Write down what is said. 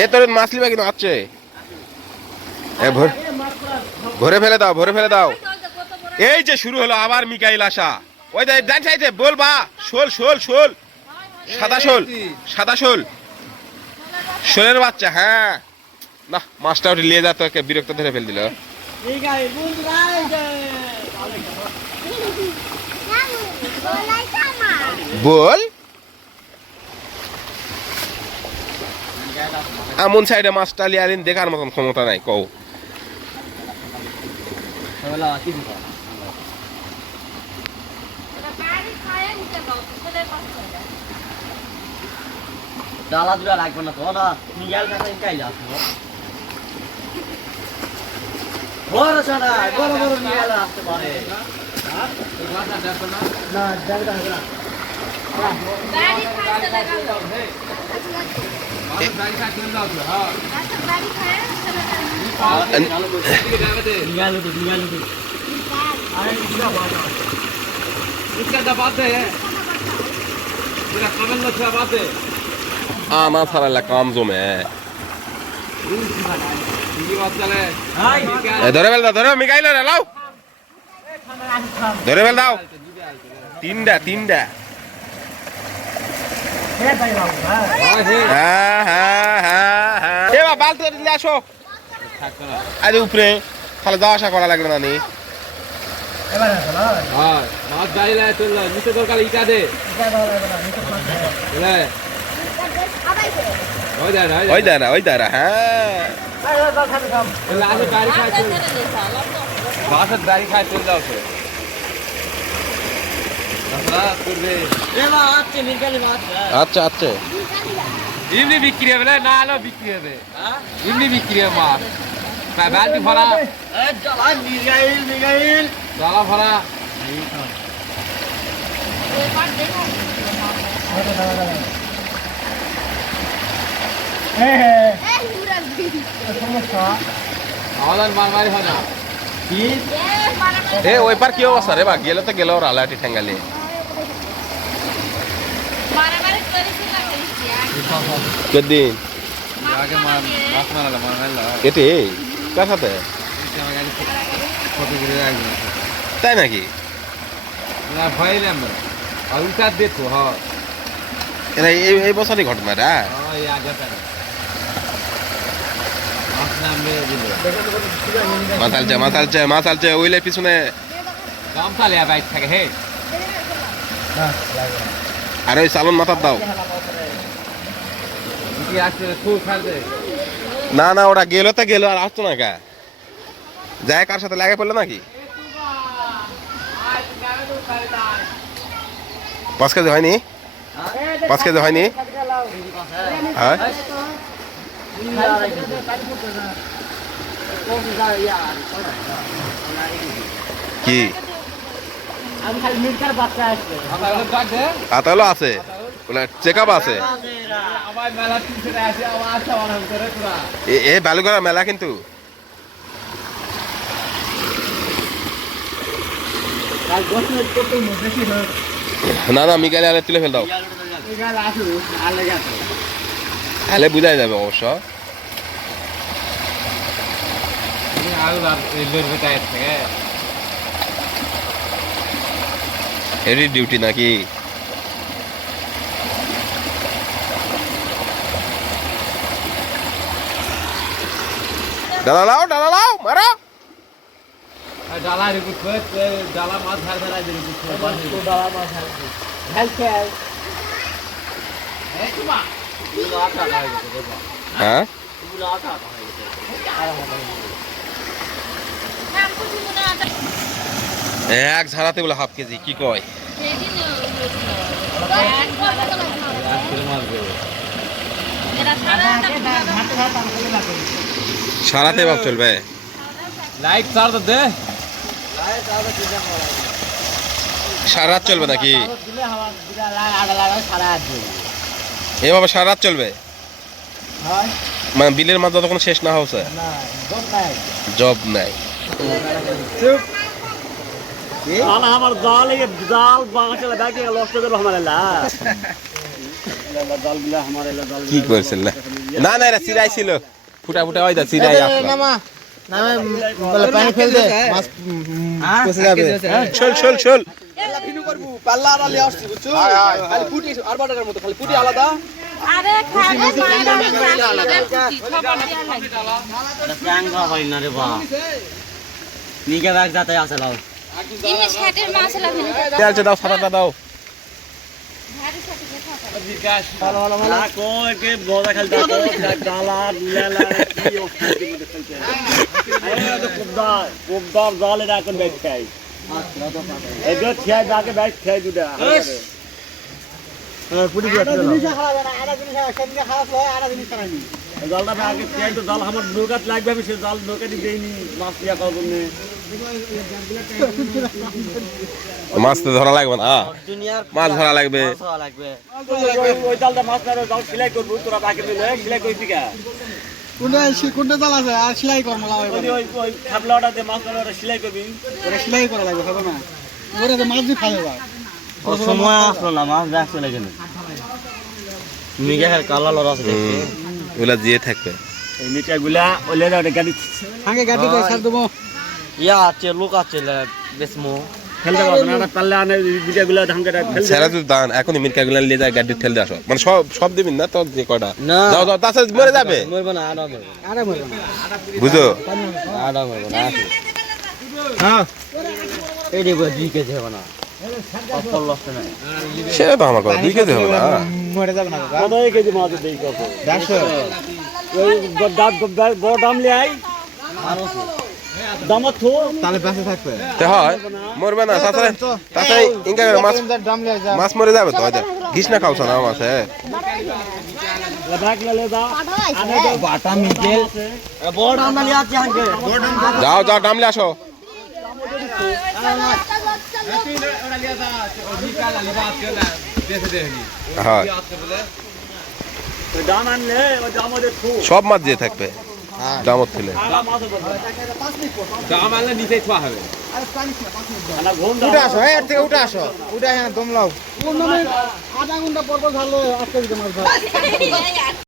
এ তোর মাছলি বাকি আছে। এ, ভর ফেলে দাও, ভরে ফেলে দাও। এই যে শুরু হলো আবার মিকাইল আসা। ওই দেখ ডান সাইডে বল বা। শোল শোল শোল। সাদা শোল সাদা শোল। শোলের বাচ্চা হ্যাঁ। না মাছটা ওটা নিয়ে যা, তোকে বিরক্ত ধরে ফেল দিল। বল। এমন সাইডে মাছটা লিয়ে আলিন দেখার মতন ক্ষমতা নাই কও। ডালা দুলা লাগবে না তো না কাছে কাইলে আসব বড় সারা বড় বড় আসতে পারে। না না মিয়াল তো মিয়াল তো আরে কিরা বাবা इसका दबाते हैं पूरा कमल मछुआ बाते আমার সারা কাম জমে ये बात चले হাই এ, ধরে ফেল দাও ধরে মিকাইল রে লাও ধরে ফেল দাও তিনটা তিনটা হে ভাই বাবু উপরে তাহলে যাওয়া আসা করা লাগবে না নি মাছ দাঁড়িয়ে চলল নিচে দরকার ইটা দে ওই দাঁড়া ওই দাঁড়া হ্যাঁ বাসের দাঁড়িয়ে খায় চলে যাও আচ্ছা আচ্ছা। এমনি বিক্রি হবে না আলো বিক্রি হবে। এমনি বিক্রি হবে মাছ বালতি ভরা। মিরগাইল ভরা। হ্যাঁ হ্যাঁ। মারমারি হয় না। কি এ ওই পার কি অবস্থা রে বা গেলে তো গেল ওর আলাটি ঠেঙ্গালি। কেদিন? এতে কার সাথে? তাই নাকি? না ভয় নেই উল্টা দেখো এটা এই এই বছরই ঘটনাটা মাছ নামবে দিল মাথালছে মাথালছে মাথালছে ওইলে পিছনে দাম তালে বাইক থাকে হে। আর ওই সালন মাথার দাও। না না ওটা গেল তো গেল, আর আসতো না কা? যায় কার সাথে, লাগে পড়ল নাকি? পাঁচ কেজি হয়নি? পাঁচ কেজি হয়নি? হ্যাঁ। কি আমি খালি মিরকার বাচ্চা আসবে আমার ডাক দে আতালো আছে। চেক আপ আছে। এ- এ বালুগড়া মেলা কিন্তু। না না মিকালে আলে তুলে ফেল দাও। আলে বুঝাই যাবে অবশ্য। আলু আর থেকে হেভি ডিউটি নাকি? ডালা লাও ডালা লাও মারো ডালা রিপুট করে ডালা মাছ ধার ধারা রিপুট করে তো দাও আমার হেল্প খেল হ্যাঁ এক ঝাড়াতে বলে হাফ কেজি কি কয়? সারাতে ভাব চলবে চার দে সারা রাত চলবে নাকি? আড়া লাগা সারা রাত চলবে? মানে বিলের মাছ যতক্ষণ শেষ না হচ্ছে? জব নাই। জব নাই চুপ আলা আমার জাল এই জাল বাঁচলে ব্যাগে লষ্ট করে হামারে লা জালগুলা আমার কি করছিল না না না এরা চিরাই ছিল। ফুটা ফুটা ওই দা চিরাই পানি ফেল দে মাছ পচে যাবে। শোল শোল শোল। পাল্লা আড়ালে আসছি বুঝছ? খালি ফুটি আর বাটার মতো খালি ফুটি আলাদা। আরে খাবে খবর দিয়া লাগে। প্যাঙ্গা হয় না রে বা। নিকে ব্যাগ যাতে আছে লাও। দাও জালটা জাল আমার নৌকাত লাগবে আমি সে জাল নৌকা দিয়ে দেইনি। মাছ দিয়া করব নে। মাছ তো ধরা লাগবে না। মাছ ধরা লাগবে। লাগবে ওই জালটা মাছ না কোনটা কোনটা জাল আছে? আর সেলাই কর মালা ওই খাবলাটা মাছ ধরে সেলাই করবি ওটা সেলাই করা লাগবে হবে না। ওরে তো মাছ দিয়ে খাবে বা ও সময় আসলো না মাছ দেখ চলে গেল। মিগে কালা লড়া আছে ওগুলা দিয়ে থাকবে। এই ওলে গাড়ি আগে গাড়ি ছাড় দেবো। ইয়া আছে লোক আছে বেসমো খেলতে পারবে না এটা পারলে আনে মিটা গুলা ধানকে ফেলতে সেরা তুই দান এখনই মিরকা গুলা নিয়ে যায় গাড়ি দিয়ে আসো। মানে সব সব দিবি না তো যে কটা না। দাও দাও তাছাড়া মরে যাবে। মরবে না আড়া মরবে আরে মরবে না। বুঝো আড়া মরবে না হ্যাঁ। এই রে দুই কেজি হবে না। অসল লস নাই। সেটা তো আমার কথা দুই কেজি হবে না? মরে যাবে না। কত কেজি মাছ দেই কত দেখছ ওই দাম বড় দাম লে আই দাম থো তাহলে বেঁচে থাকবে। তে হয় মরবে না তাছাড়া তাছাড়া ইনকা মাছ মরে যাবে তো ঘিস না খাওছ না মাছ হ্যাঁ যাও যাও ডামলে আসো। সব মাছ দিয়ে থাকবে। দামত ছিলে। আড়া মাছ হবে দাম আনলে নিচেই থোয়া হবে না ঘুম দাও উঠে আসো এর থেকে উঠে আসো। উঠে হ্যাঁ দম আধা ঘণ্টা পর পর ঝালে আজকে দিতে মাছ ধর লাগে